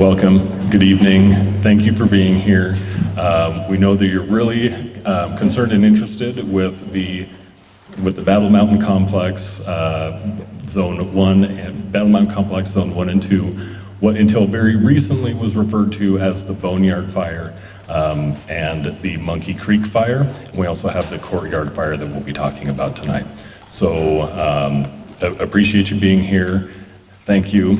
Welcome. Good evening. Thank you for being here. We know that you're really concerned and interested with the Battle Mountain Complex Zone 1 and Battle Mountain Complex Zone 1 and 2, what until very recently was referred to as the Boneyard Fire and the Monkey Creek Fire. And we also have the Courtyard Fire that we'll be talking about tonight. So appreciate you being here. Thank you.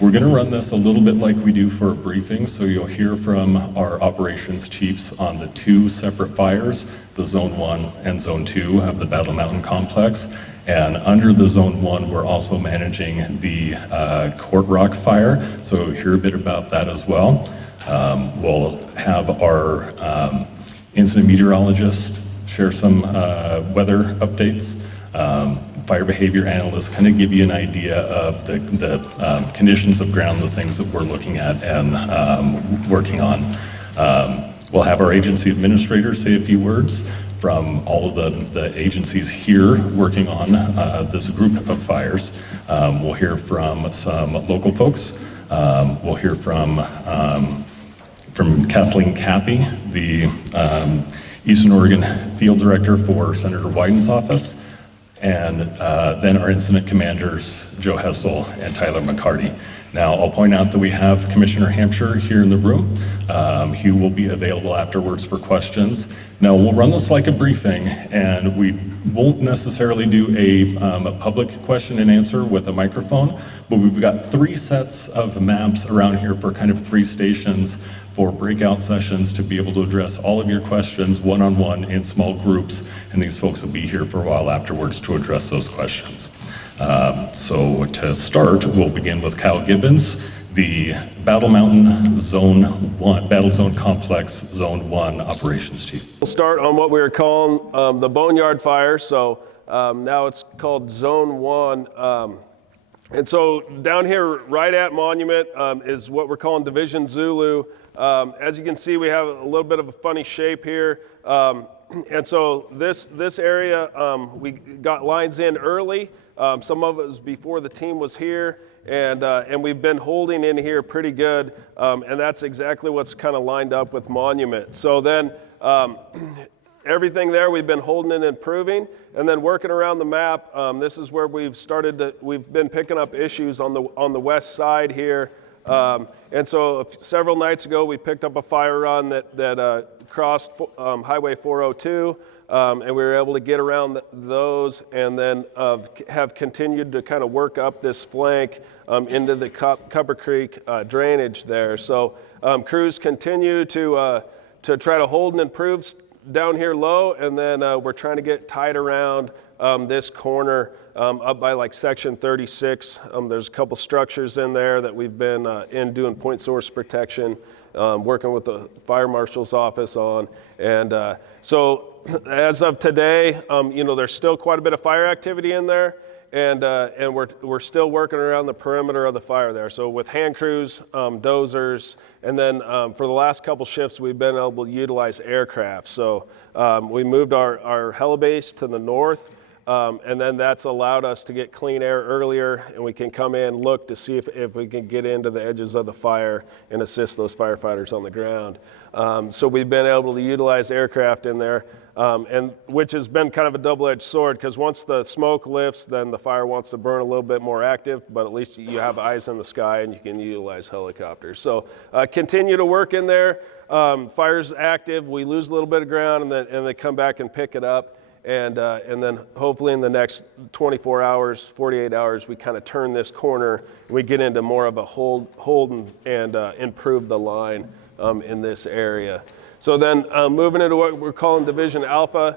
We're going to run this a little bit like we do for a briefing, so you'll hear from our operations chiefs on the two separate fires, the Zone 1 and Zone 2 of the Battle Mountain Complex. And under the Zone 1, we're also managing the Courtrock Fire, so you'll hear a bit about that as well. We'll have our incident meteorologist share some weather updates. Fire behavior analysts kind of give you an idea of the conditions of ground, the things that we're looking at and working on. We'll have our agency administrator say a few words from all of the agencies here working on this group of fires. We'll hear from some local folks. We'll hear from Kathleen Cathy, the Eastern Oregon Field Director for Senator Wyden's office. And then our incident commanders, Joe Hessel and Tyler McCarty. Now, I'll point out that we have Commissioner Hampshire here in the room. He will be available afterwards for questions. Now, we'll run this like a briefing, and we won't necessarily do a public question and answer with a microphone, but we've got 3 sets of maps around here for kind of 3 stations for breakout sessions to be able to address all of your questions one-on-one in small groups, and these folks will be here for a while afterwards to address those questions. So to start, we'll begin with Kyle Gibbons, the Battle Mountain Zone 1, Battle Zone Complex Zone 1 Operations Chief. We'll start on what we were calling the Boneyard Fire. So now it's called Zone 1. And so down here right at Monument is what we're calling Division Zulu. As you can see, we have a little bit of a funny shape here. And so this area, we got lines in early. Some of it was before the team was here, and we've been holding in here pretty good, and that's exactly what's kind of lined up with Monument. So then everything there we've been holding and improving, and then working around the map. This is where we've been picking up issues on the west side here. And so several nights ago, we picked up a fire run that crossed Highway 402, and we were able to get around those, and then have continued to kind of work up this flank into the Copper Creek drainage there. So crews continue to try to hold and improve down here low, and then we're trying to get tied around this corner up by like section 36. There's a couple structures in there that we've been in doing point source protection, working with the fire marshal's office on. And so as of today, there's still quite a bit of fire activity in there, and we're still working around the perimeter of the fire there. So with hand crews, dozers, and then for the last couple shifts, we've been able to utilize aircraft. So we moved our helibase to the north, and then that's allowed us to get clean air earlier, and we can come in, look to see if we can get into the edges of the fire and assist those firefighters on the ground. So we've been able to utilize aircraft in there, and which has been kind of a double-edged sword, because once the smoke lifts, then the fire wants to burn a little bit more active, but at least you have eyes in the sky and you can utilize helicopters. So continue to work in there. Fire's active, we lose a little bit of ground, and then come back and pick it up. And then hopefully in the next 24 hours, 48 hours, we kind of turn this corner and we get into more of a hold and improve the line in this area. So then moving into what we're calling Division Alpha,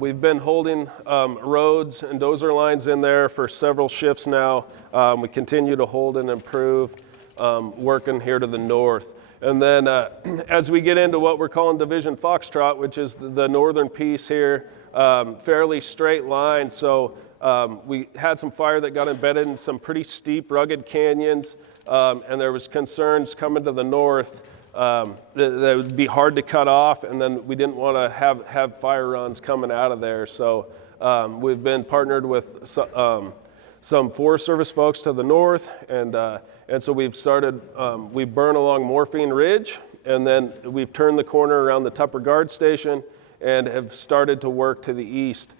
we've been holding roads and dozer lines in there for several shifts now. We continue to hold and improve, working here to the north. And then as we get into what we're calling Division Foxtrot, which is the northern piece here, fairly straight line. So we had some fire that got embedded in some pretty steep, rugged canyons, and there was concerns coming to the north that it would be hard to cut off, and then we didn't want to have fire runs coming out of there. So we've been partnered with some Forest Service folks to the north, and so we've started, we burn along Morphine Ridge, and then we've turned the corner around the Tupper Guard Station and have started to work to the east.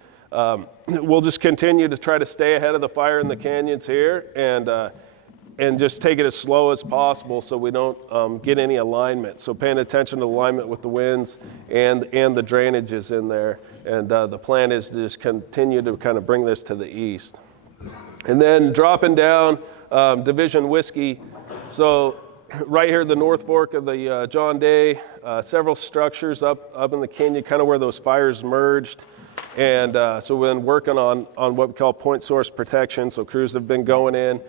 We'll just continue to try to stay ahead of the fire in the canyons here and just take it as slow as possible so we don't get any alignment. So paying attention to alignment with the winds and the drainages in there. And the plan is to just continue to kind of bring this to the east. And then dropping down Division Whiskey. So right here, the North Fork of the John Day, several structures up in the canyon, kind of where those fires merged. And so we've been working on what we call point source protection. So crews have been going in.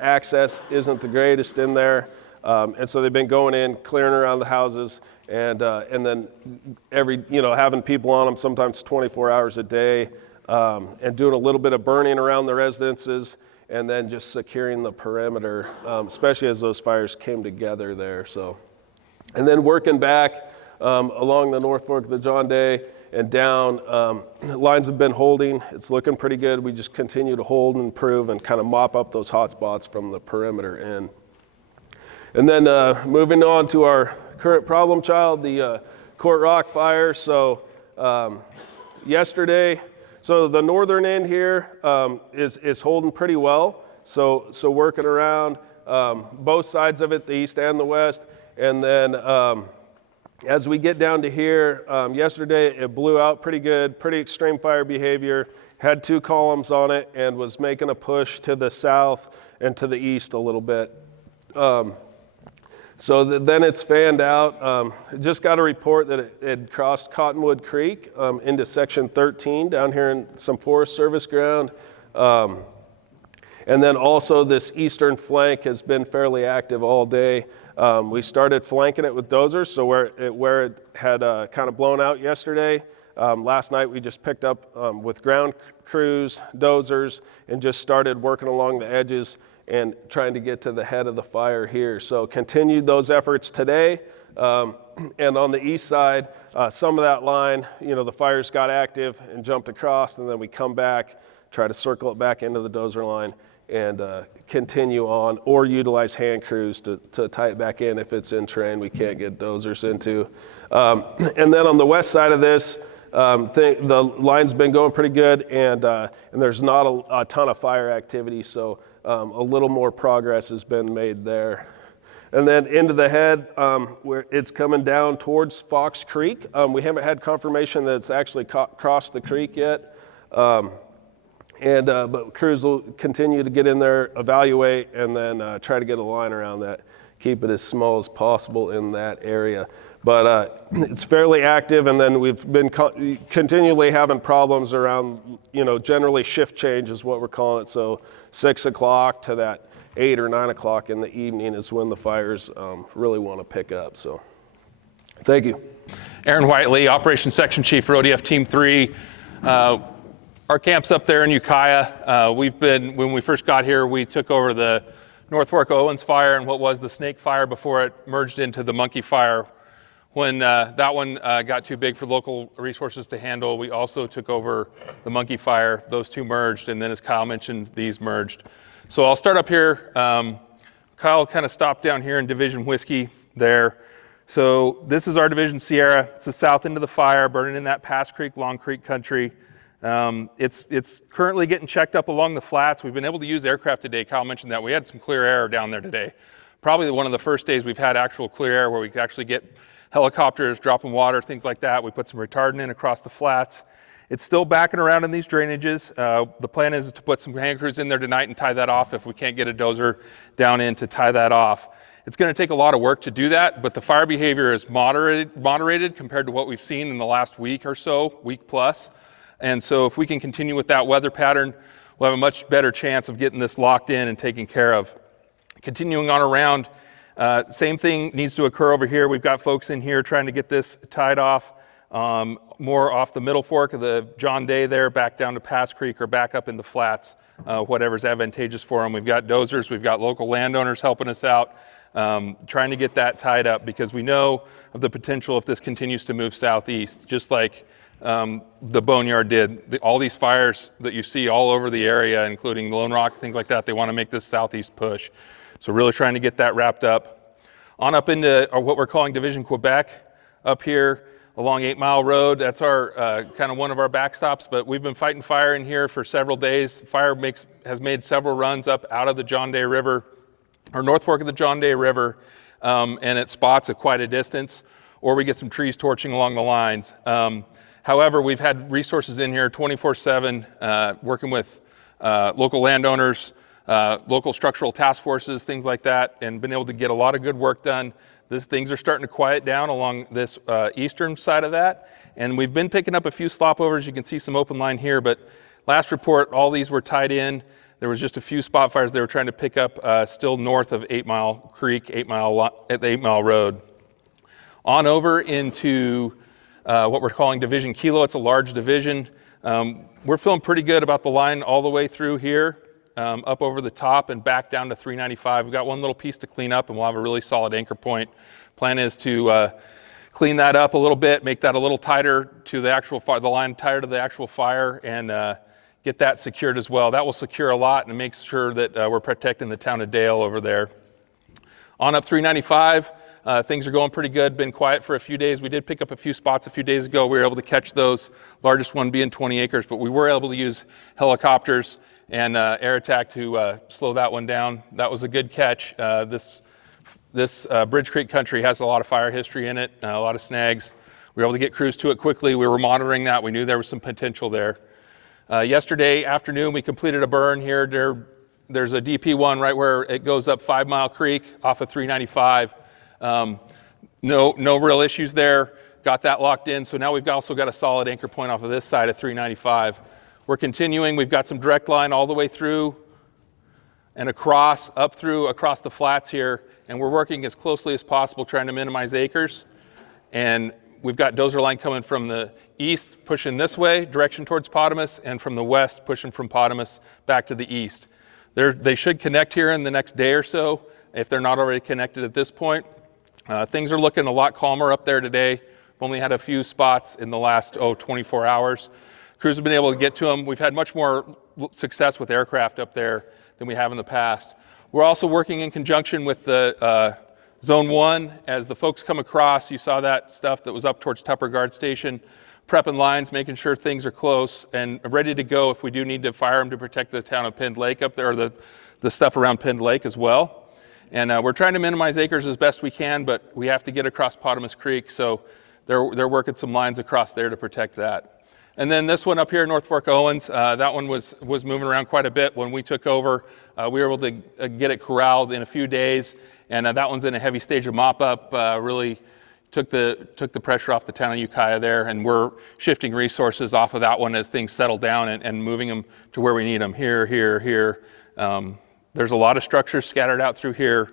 Access isn't the greatest in there. And so they've been going in, clearing around the houses, and then having people on them sometimes 24 hours a day, and doing a little bit of burning around the residences, and then just securing the perimeter, especially as those fires came together there. So, and then working back along the North Fork of the John Day and down, lines have been holding. It's looking pretty good. We just continue to hold and improve and kind of mop up those hot spots from the perimeter in. And then moving on to our current problem child, the Courtrock fire. So yesterday, so the northern end here is holding pretty well. So working around both sides of it, the east and the west. And then as we get down to here, yesterday it blew out pretty good, pretty extreme fire behavior, had 2 columns on it and was making a push to the south and to the east a little bit. So then it's fanned out. Just got a report that it had crossed Cottonwood Creek into section 13 down here in some Forest Service ground. And then also this eastern flank has been fairly active all day. We started flanking it with dozers, so where it had kind of blown out yesterday, last night we just picked up with ground crews, dozers, and just started working along the edges and trying to get to the head of the fire here. So continued those efforts today. And on the east side, some of that line, the fires got active and jumped across, and then we come back, try to circle it back into the dozer line and continue on, or utilize hand crews to tie it back in if it's in terrain we can't get dozers into. And then on the west side of this, the line's been going pretty good, and there's not a ton of fire activity, so a little more progress has been made there. And then into the head, where it's coming down towards Fox Creek. We haven't had confirmation that it's actually crossed the creek yet. But crews will continue to get in there, evaluate, and then try to get a line around that, keep it as small as possible in that area. But it's fairly active, and then we've been continually having problems around, generally shift change is what we're calling it. So 6 o'clock to that 8 or 9 o'clock in the evening is when the fires really want to pick up. So thank you. Aaron Whiteley, Operations Section Chief for ODF Team 3. Our camp's up there in Ukiah. When we first got here, we took over the North Fork Owens fire and what was the Snake fire before it merged into the Monkey fire. When that one got too big for local resources to handle, we also took over the Monkey fire. Those 2 merged, and then as Kyle mentioned, these merged. So I'll start up here. Kyle kind of stopped down here in Division Whiskey there. So this is our Division Sierra. It's the south end of the fire, burning in that Pass Creek, Long Creek country. It's currently getting checked up along the flats. We've been able to use aircraft today. Kyle mentioned that. We had some clear air down there today. Probably one of the first days we've had actual clear air where we could actually get helicopters dropping water, things like that. We put some retardant in across the flats. It's still backing around in these drainages. The plan is to put some hand crews in there tonight and tie that off if we can't get a dozer down in to tie that off. It's going to take a lot of work to do that, but the fire behavior is moderated compared to what we've seen in the last week or so, week plus. And so if we can continue with that weather pattern, we'll have a much better chance of getting this locked in and taken care of. Continuing on around, same thing needs to occur over here. We've got folks in here trying to get this tied off, more off the middle fork of the John Day there, back down to Pass Creek or back up in the flats, whatever's advantageous for them. We've got dozers, we've got local landowners helping us out, trying to get that tied up because we know of the potential if this continues to move southeast, just like the Boneyard did. All these fires that you see all over the area, including Lone Rock, things like that, they want to make this southeast push. So really trying to get that wrapped up. On up into what we're calling Division Quebec up here along 8 Mile Road. That's our kind of one of our backstops, but we've been fighting fire in here for several days. Fire has made several runs up out of the John Day River, or North Fork of the John Day River, and at spots at quite a distance, or we get some trees torching along the lines. However, we've had resources in here 24/7, working with local landowners, local structural task forces, things like that, and been able to get a lot of good work done. Things are starting to quiet down along this eastern side of that, and we've been picking up a few slopovers. You can see some open line here, but last report, all these were tied in. There was just a few spot fires they were trying to pick up still north of 8 Mile Creek, at the 8 Mile Road. On over into what we're calling Division Kilo. It's a large division. We're feeling pretty good about the line all the way through here, up over the top and back down to 395. We've got one little piece to clean up, and we'll have a really solid anchor point. Plan is to clean that up a little bit, make that a little tighter to the actual fire, the line tighter to the actual fire, and get that secured as well. That will secure a lot and makes sure that we're protecting the town of Dale over there. On up 395, things are going pretty good. Been quiet for a few days. We did pick up a few spots a few days ago. We were able to catch those, largest one being 20 acres, but we were able to use helicopters and air attack to slow that one down. That was a good catch. This Bridge Creek country has a lot of fire history in it, a lot of snags. We were able to get crews to it quickly. We were monitoring that. We knew there was some potential there. Yesterday afternoon, we completed a burn here. There's a DP1 right where it goes up 5 Mile Creek off of 395. No real issues there. Got that locked in. So now we've also got a solid anchor point off of this side of 395. We're continuing. We've got some direct line all the way through and across the flats here. And we're working as closely as possible trying to minimize acres. And we've got dozer line coming from the east, pushing this way, direction towards Potamus, and from the west, pushing from Potamus back to the east. They should connect here in the next day or so, if they're not already connected at this point. Things are looking a lot calmer up there today. We've only had a few spots in the last 24 hours. Crews have been able to get to them. We've had much more success with aircraft up there than we have in the past. We're also working in conjunction with the Zone 1. As the folks come across, you saw that stuff that was up towards Tupper Guard Station, prepping lines, making sure things are close and ready to go if we do need to fire them to protect the town of Pinned Lake up there, or the stuff around Pinned Lake as well. And we're trying to minimize acres as best we can, but we have to get across Potamus Creek, so they're working some lines across there to protect that. And then this one up here, North Fork Owens, that one was moving around quite a bit. When we took over, we were able to get it corralled in a few days, and that one's in a heavy stage of mop-up, really took the pressure off the town of Ukiah there, and we're shifting resources off of that one as things settle down and moving them to where we need them, here. There's a lot of structures scattered out through here.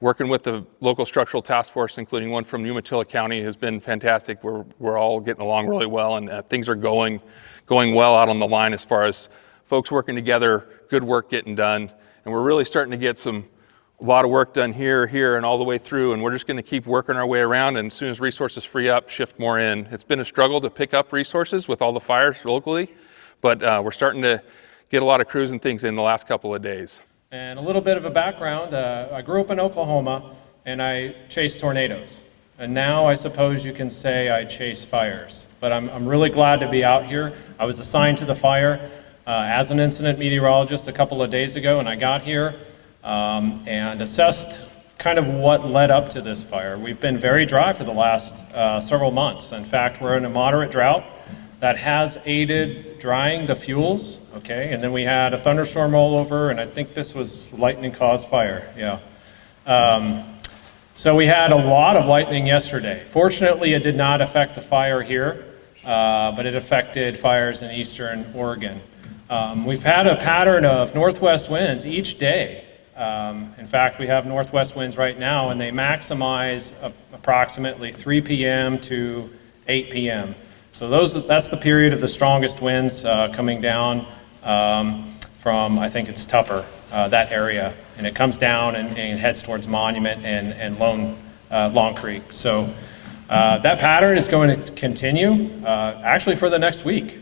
Working with the local structural task force, including one from Umatilla County, has been fantastic. We're all getting along really well, and things are going well out on the line as far as folks working together, good work getting done. And we're really starting to get a lot of work done here, and all the way through, and we're just going to keep working our way around, and as soon as resources free up, shift more in. It's been a struggle to pick up resources with all the fires locally, but we're starting to get a lot of crews and things in the last couple of days. And a little bit of a background, I grew up in Oklahoma, and I chased tornadoes. And now I suppose you can say I chase fires. But I'm really glad to be out here. I was assigned to the fire as an incident meteorologist a couple of days ago, and I got here and assessed kind of what led up to this fire. We've been very dry for the last several months. In fact, we're in a moderate drought that has aided drying the fuels, okay? And then we had a thunderstorm rollover, and I think this was lightning-caused fire, yeah. So we had a lot of lightning yesterday. Fortunately, it did not affect the fire here, but it affected fires in eastern Oregon. We've had a pattern of northwest winds each day. In fact, we have northwest winds right now, and they maximize approximately 3 p.m. to 8 p.m. So that's the period of the strongest winds coming down from, I think it's Tupper, that area. And it comes down and heads towards Monument and Long Creek. So That pattern is going to continue actually for the next week.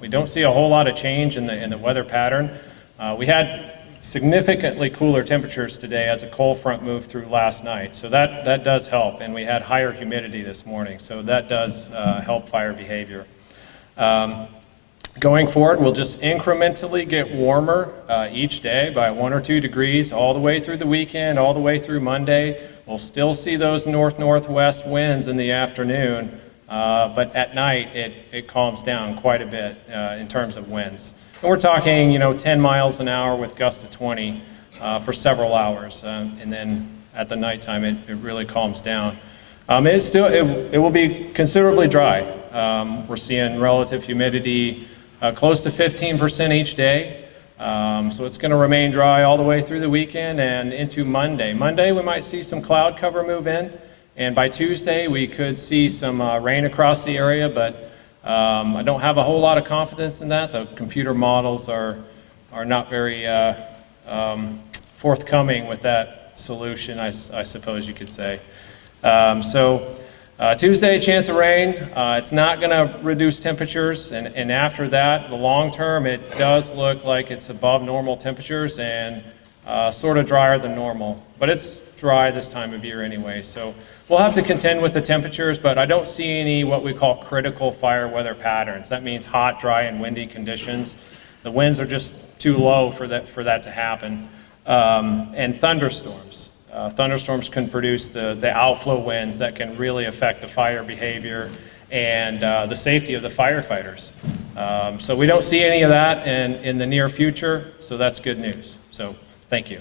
We don't see a whole lot of change in the weather pattern. We had significantly cooler temperatures today as a cold front moved through last night. So that does help. And we had higher humidity this morning. So that does help fire behavior. Going forward, we'll just incrementally get warmer each day by 1 or 2 degrees all the way through the weekend, all the way through Monday. We'll still see those north-northwest winds in the afternoon, but at night it calms down quite a bit in terms of winds. And we're talking, 10 miles an hour with gusts of 20 for several hours, and then at the nighttime it really calms down. It will be considerably dry. We're seeing relative humidity close to 15% each day. So it's going to remain dry all the way through the weekend and into Monday. Monday, we might see some cloud cover move in, and by Tuesday, we could see some rain across the area, but I don't have a whole lot of confidence in that. The computer models are not very forthcoming with that solution, I suppose you could say. Tuesday, chance of rain. It's not going to reduce temperatures, and after that, the long term, it does look like it's above normal temperatures and sort of drier than normal. But it's dry this time of year anyway, so we'll have to contend with the temperatures, but I don't see any what we call critical fire weather patterns. That means hot, dry, and windy conditions. The winds are just too low for that to happen. And thunderstorms. Thunderstorms can produce the outflow winds that can really affect the fire behavior and the safety of the firefighters. So we don't see any of that in the near future, so that's good news. So thank you.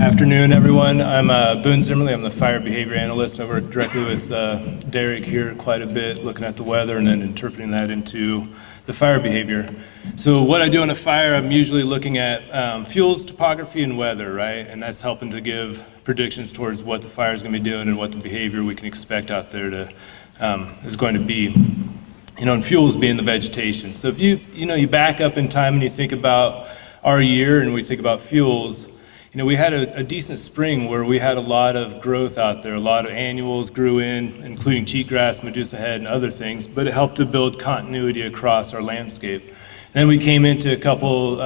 Afternoon, everyone. I'm Boone Zimmerly. I'm the fire behavior analyst. I work directly with Derek here quite a bit, looking at the weather and then interpreting that into the fire behavior. So what I do on a fire, I'm usually looking at fuels, topography, and weather, right? And that's helping to give predictions towards what the fire is going to be doing and what the behavior we can expect out there is going to be. And fuels being the vegetation. So if you back up in time and you think about our year and we think about fuels, we had a decent spring where we had a lot of growth out there. A lot of annuals grew in, including cheatgrass, Medusa head, and other things, but it helped to build continuity across our landscape. Then we came into a couple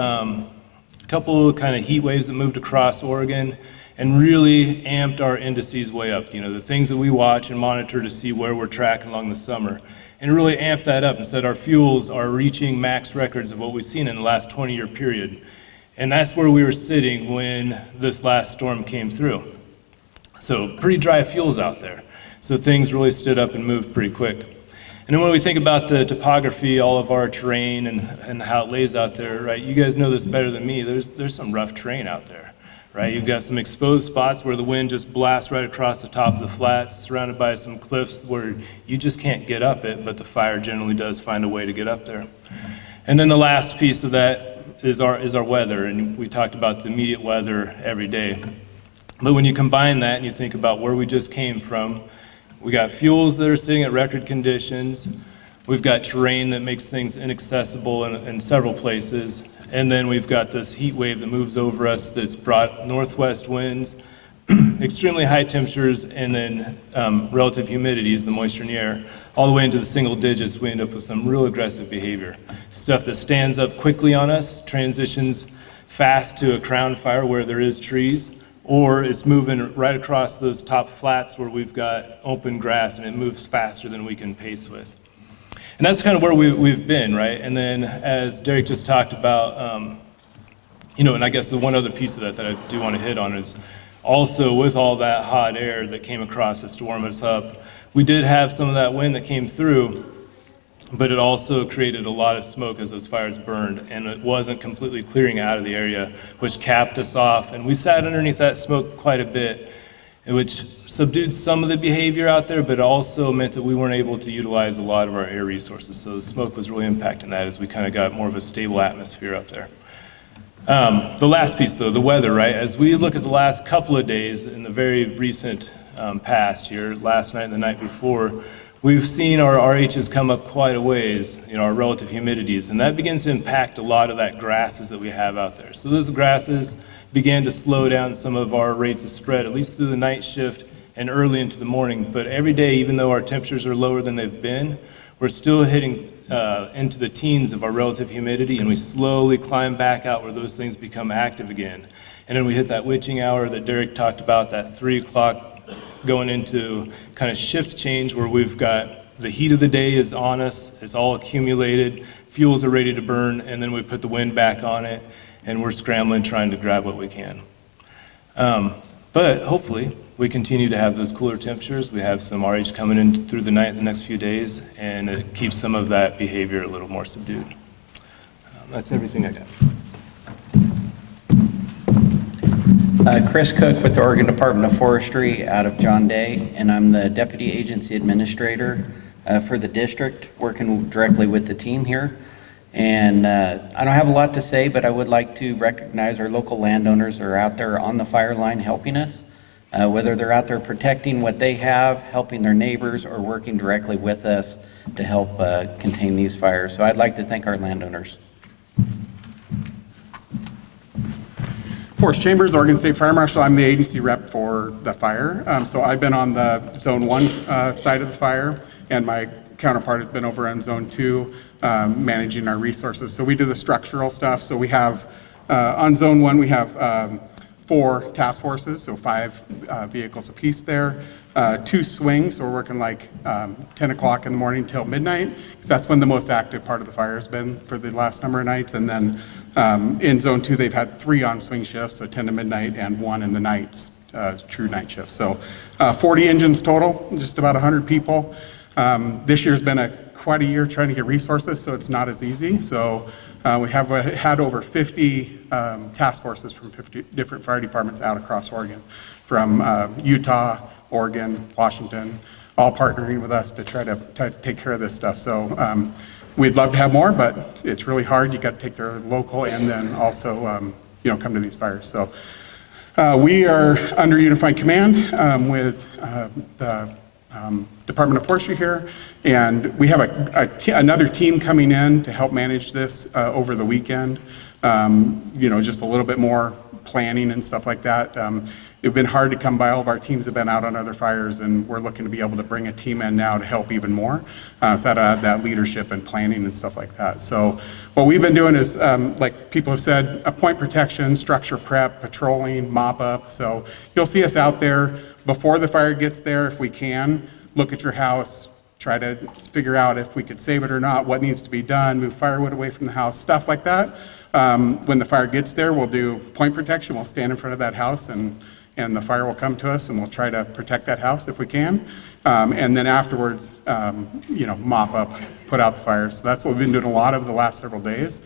kind of heat waves that moved across Oregon and really amped our indices way up. The things that we watch and monitor to see where we're tracking along the summer. And really amped that up and said our fuels are reaching max records of what we've seen in the last 20-year period. And that's where we were sitting when this last storm came through. So pretty dry fuels out there. So things really stood up and moved pretty quick. And then when we think about the topography, all of our terrain and how it lays out there, right? You guys know this better than me. There's some rough terrain out there, right? You've got some exposed spots where the wind just blasts right across the top of the flats, surrounded by some cliffs where you just can't get up it, but the fire generally does find a way to get up there. And then the last piece of that is our weather, and we talked about the immediate weather every day. But when you combine that and you think about where we just came from, we got fuels that are sitting at record conditions, we've got terrain that makes things inaccessible in several places, and then we've got this heat wave that moves over us that's brought northwest winds, extremely high temperatures, and then relative humidity is the moisture in the air. All the way into the single digits, we end up with some real aggressive behavior. Stuff that stands up quickly on us, transitions fast to a crown fire where there is trees, or it's moving right across those top flats where we've got open grass and it moves faster than we can pace with. And that's kind of where we've been, right? And then as Derek just talked about, and I guess the one other piece of that I do want to hit on is also with all that hot air that came across us to warm us up, we did have some of that wind that came through, but it also created a lot of smoke as those fires burned, and it wasn't completely clearing out of the area, which capped us off. And we sat underneath that smoke quite a bit, which subdued some of the behavior out there, but also meant that we weren't able to utilize a lot of our air resources. So the smoke was really impacting that as we kind of got more of a stable atmosphere up there. The last piece, though, the weather, right? As we look at the last couple of days in the very recent past here, last night and the night before, we've seen our RHs come up quite a ways, our relative humidities, and that begins to impact a lot of that grasses that we have out there. So those grasses began to slow down some of our rates of spread, at least through the night shift and early into the morning. But every day, even though our temperatures are lower than they've been, we're still hitting into the teens of our relative humidity, and we slowly climb back out where those things become active again. And then we hit that witching hour that Derek talked about, that 3 o'clock going into kind of shift change where we've got the heat of the day is on us, it's all accumulated, fuels are ready to burn, and then we put the wind back on it, and we're scrambling trying to grab what we can. But hopefully, we continue to have those cooler temperatures. We have some RH coming in through the night the next few days, and it keeps some of that behavior a little more subdued. That's everything I got. Chris Cook with the Oregon Department of Forestry out of John Day, and I'm the Deputy Agency Administrator for the district, working directly with the team here. And I don't have a lot to say, but I would like to recognize our local landowners that are out there on the fire line helping us, whether they're out there protecting what they have, helping their neighbors, or working directly with us to help contain these fires. So I'd like to thank our landowners. Forest Chambers, Oregon State Fire Marshal. I'm the agency rep for the fire. So I've been on the Zone 1 side of the fire, and my counterpart has been over on Zone 2, managing our resources. So we do the structural stuff. So we have, on Zone 1, we have 4 task forces, so 5 vehicles apiece there. 2 swings, so we're working like 10 o'clock in the morning till midnight, because that's when the most active part of the fire has been for the last number of nights. And then in Zone 2, they've had 3 on swing shifts, so 10 to midnight, and 1 in the nights, true night shift. So 40 engines total, just about 100 people. This year's been quite a year trying to get resources, so it's not as easy. So we have had over 50 task forces from 50 different fire departments out across Oregon, from Utah, Oregon, Washington, all partnering with us to try to take care of this stuff. So we'd love to have more, but it's really hard. You got to take their local and then also come to these fires. So we are under unified command with the Department of Forestry here, and we have another team coming in to help manage this over the weekend. Just a little bit more planning and stuff like that. It's been hard to come by. All of our teams have been out on other fires, and we're looking to be able to bring a team in now to help even more. So that leadership and planning and stuff like that. So what we've been doing is, like people have said, point protection, structure prep, patrolling, mop up. So you'll see us out there before the fire gets there if we can. Look at your house, try to figure out if we could save it or not, what needs to be done, move firewood away from the house, stuff like that. When the fire gets there, we'll do point protection. We'll stand in front of that house, and the fire will come to us, and we'll try to protect that house if we can. And then afterwards, mop up, put out the fires. So that's what we've been doing a lot of the last several days.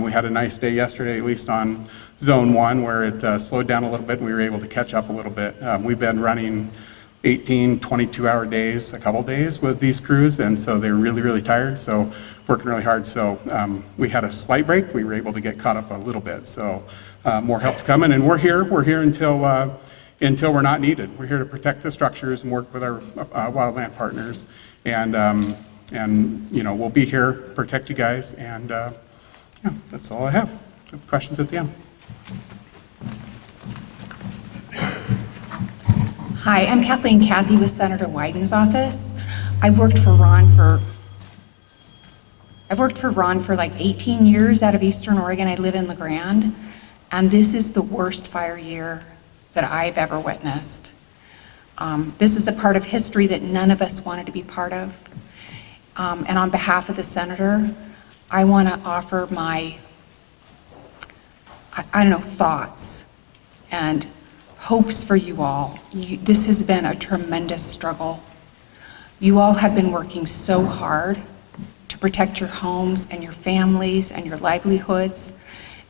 We had a nice day yesterday, at least on Zone 1, where it slowed down a little bit, and we were able to catch up a little bit. We've been running 18, 22-hour days, a couple days with these crews, and so they're really, really tired, so working really hard. So we had a slight break. We were able to get caught up a little bit, so more help's coming, and we're here until we're not needed. We're here to protect the structures and work with our wildland partners, and we'll be here, protect you guys, and that's all I have. Questions at the end? Hi, I'm Kathleen Cathy with Senator Wyden's office. I've worked for Ron for like 18 years out of Eastern Oregon. I live in La Grande, and this is the worst fire year that I've ever witnessed. This is a part of history that none of us wanted to be part of. And on behalf of the senator, I want to offer my, thoughts and hopes for you all. This has been a tremendous struggle. You all have been working so hard to protect your homes and your families and your livelihoods,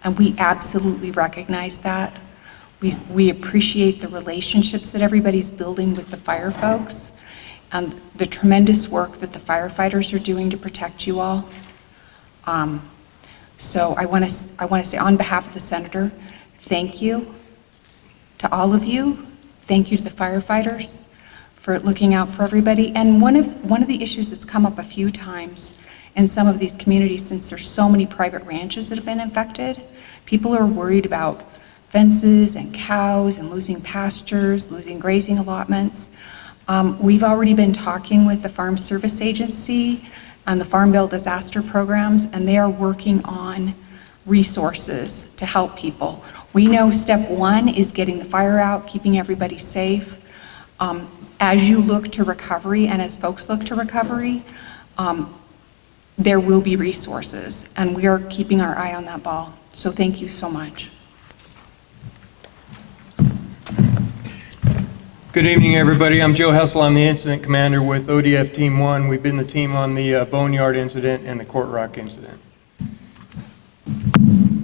and we absolutely recognize that. We appreciate the relationships that everybody's building with the fire folks and the tremendous work that the firefighters are doing to protect you all. So I want to say on behalf of the senator, thank you to all of you. Thank you to the firefighters for looking out for everybody. And one of the issues that's come up a few times in some of these communities, since there's so many private ranches that have been affected, people are worried about fences and cows and losing pastures, losing grazing allotments. We've already been talking with the Farm Service Agency and the Farm Bill disaster programs, and they are working on resources to help people. We know step one is getting the fire out, keeping everybody safe. As you look to recovery and as folks look to recovery, there will be resources, and we are keeping our eye on that ball. So thank you so much. Good evening, everybody. I'm Joe Hessel. I'm the incident commander with ODF Team 1. We've been the team on the Boneyard incident and the Courtrock incident.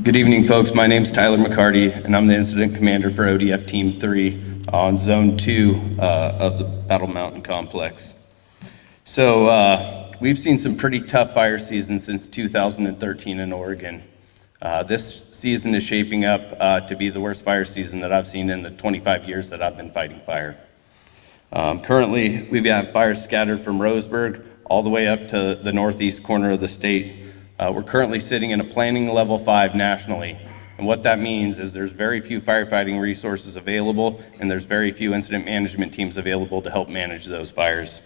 Good evening, folks. My name's Tyler McCarty, and I'm the incident commander for ODF Team 3 on Zone 2 of the Battle Mountain Complex. So we've seen some pretty tough fire seasons since 2013 in Oregon. This season is shaping up to be the worst fire season that I've seen in the 25 years that I've been fighting fire. Currently, we've got fires scattered from Roseburg all the way up to the northeast corner of the state. We're currently sitting in a planning level 5 nationally. And what that means is there's very few firefighting resources available, and there's very few incident management teams available to help manage those fires.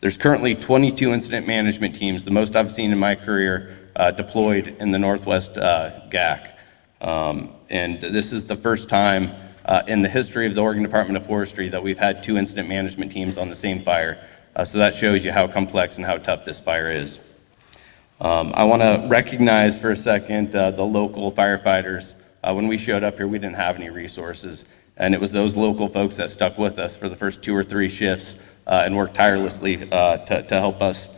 There's currently 22 incident management teams, the most I've seen in my career, deployed in the Northwest GAC. And this is the first time in the history of the Oregon Department of Forestry that we've had 2 incident management teams on the same fire. So that shows you how complex and how tough this fire is. I want to recognize for a second the local firefighters. When we showed up here, we didn't have any resources, and it was those local folks that stuck with us for the first 2 or 3 shifts and worked tirelessly to help us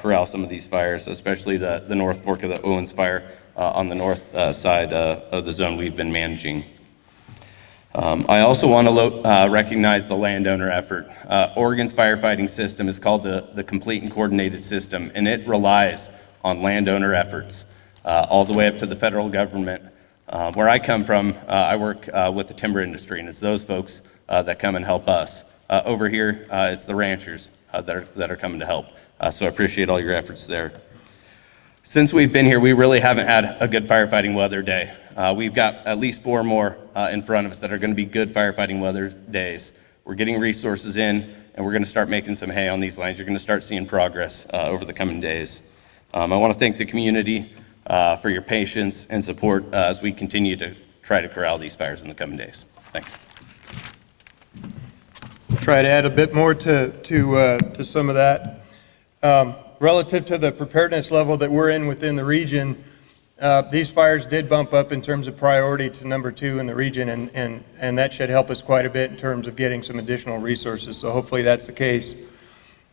corral some of these fires, especially the North Fork of the Owens Fire on the north side of the zone we've been managing. I also want to recognize the landowner effort. Oregon's firefighting system is called the Complete and Coordinated System, and it relies on landowner efforts all the way up to the federal government. Where I come from, I work with the timber industry, and it's those folks that come and help us. Over here, it's the ranchers that are coming to help. So I appreciate all your efforts there. Since we've been here, we really haven't had a good firefighting weather day. We've got at least 4 more in front of us that are going to be good firefighting weather days. We're getting resources in, and we're going to start making some hay on these lines. You're going to start seeing progress over the coming days. I want to thank the community for your patience and support as we continue to try to corral these fires in the coming days. Thanks. Try to add a bit more to some of that. Relative to the preparedness level that we're in within the region, these fires did bump up in terms of priority to number 2 in the region, and that should help us quite a bit in terms of getting some additional resources, so hopefully that's the case.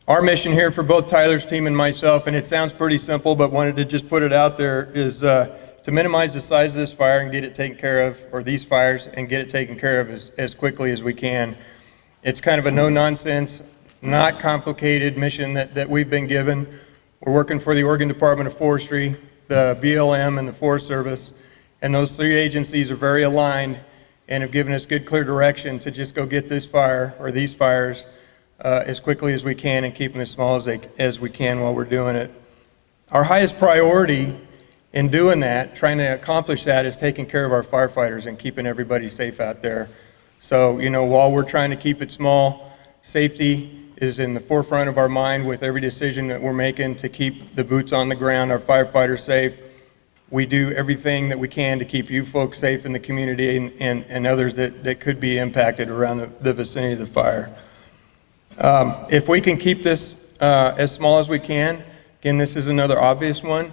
Our mission here for both Tyler's team and myself, and it sounds pretty simple, but wanted to just put it out there, is to minimize the size of this fire and get it taken care of, or these fires, and get it taken care of as quickly as we can. It's kind of a no-nonsense, not complicated mission that we've been given. We're working for the Oregon Department of Forestry, the BLM, and the Forest Service, and those 3 agencies are very aligned and have given us good, clear direction to just go get this fire, or these fires, as quickly as we can and keep them as small as we can while we're doing it. Our highest priority in doing that, trying to accomplish that, is taking care of our firefighters and keeping everybody safe out there. So, while we're trying to keep it small, safety is in the forefront of our mind with every decision that we're making to keep the boots on the ground, our firefighters safe. We do everything that we can to keep you folks safe in the community and others that could be impacted around the vicinity of the fire. If we can keep this as small as we can, again, this is another obvious one,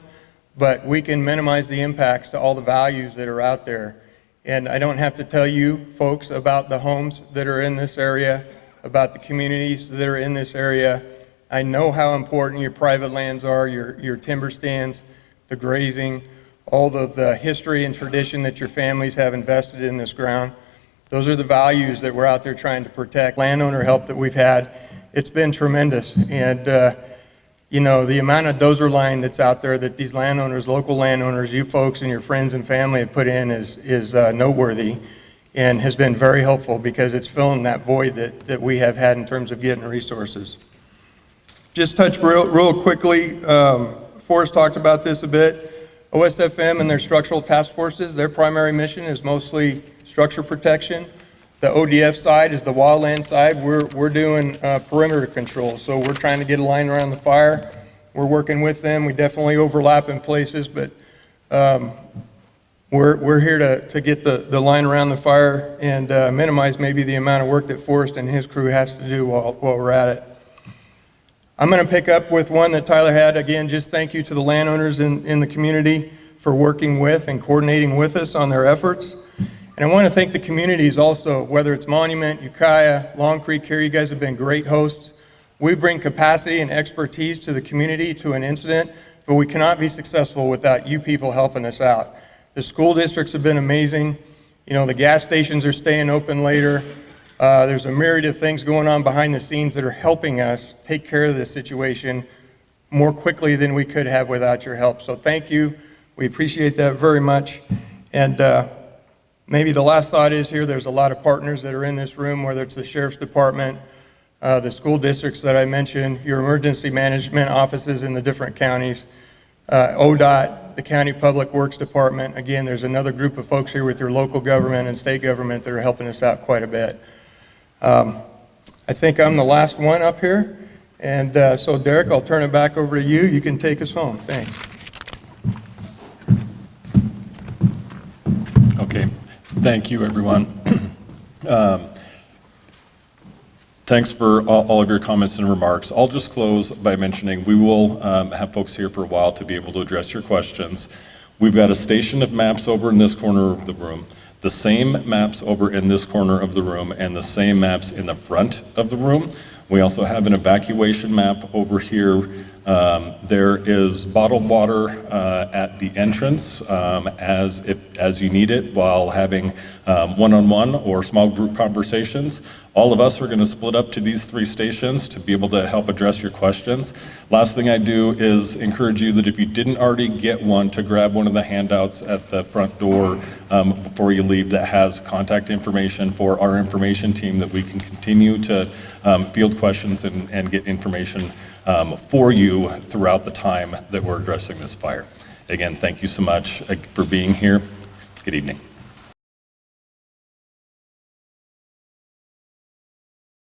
but we can minimize the impacts to all the values that are out there. And I don't have to tell you folks about the homes that are in this area, about the communities that are in this area. I know how important your private lands are, your timber stands, the grazing, all of the history and tradition that your families have invested in this ground. Those are the values that we're out there trying to protect. Landowner help that we've had, it's been tremendous. And the amount of dozer line that's out there that these landowners, local landowners, you folks and your friends and family have put in is noteworthy. and has been very helpful because it's filling that void that we have had in terms of getting resources. Just touch real quickly, Forrest talked about this a bit. OSFM and their structural task forces, their primary mission is mostly structure protection. The ODF side is the wildland side. We're doing perimeter control, so we're trying to get a line around the fire. We're working with them. We definitely overlap in places, but we're here to get the line around the fire and minimize maybe the amount of work that Forrest and his crew has to do while we're at it. I'm going to pick up with one that Tyler had. Again, just thank you to the landowners in the community for working with and coordinating with us on their efforts. And I want to thank the communities also, whether it's Monument, Ukiah, Long Creek here, you guys have been great hosts. We bring capacity and expertise to the community to an incident, but we cannot be successful without you people helping us out. The school districts have been amazing. You know, the gas stations are staying open later. There's a myriad of things going on behind the scenes that are helping us take care of this situation more quickly than we could have without your help. So thank you. We appreciate that very much. And maybe the last thought is here, there's a lot of partners that are in this room, whether it's the Sheriff's Department, the school districts that I mentioned, your emergency management offices in the different counties, ODOT, the County Public Works Department. Again, there's another group of folks here with your local government and state government that are helping us out quite a bit. I think I'm the last one up here. And so Derek, I'll turn it back over to you. You can take us home. Thanks. Okay, thank you, everyone. Thanks for all of your comments and remarks. I'll just close by mentioning we will have folks here for a while to be able to address your questions. We've got a station of maps over in this corner of the room, the same maps over in this corner of the room, and the same maps in the front of the room. We also have an evacuation map over here. There is bottled water at the entrance as you need it while having one-on-one or small group conversations. All of us are going to split up to these 3 stations to be able to help address your questions. Last thing I do is encourage you that if you didn't already get one, to grab one of the handouts at the front door before you leave that has contact information for our information team, that we can continue to field questions and get information for you throughout the time that we're addressing this fire. Again, thank you so much for being here. Good evening.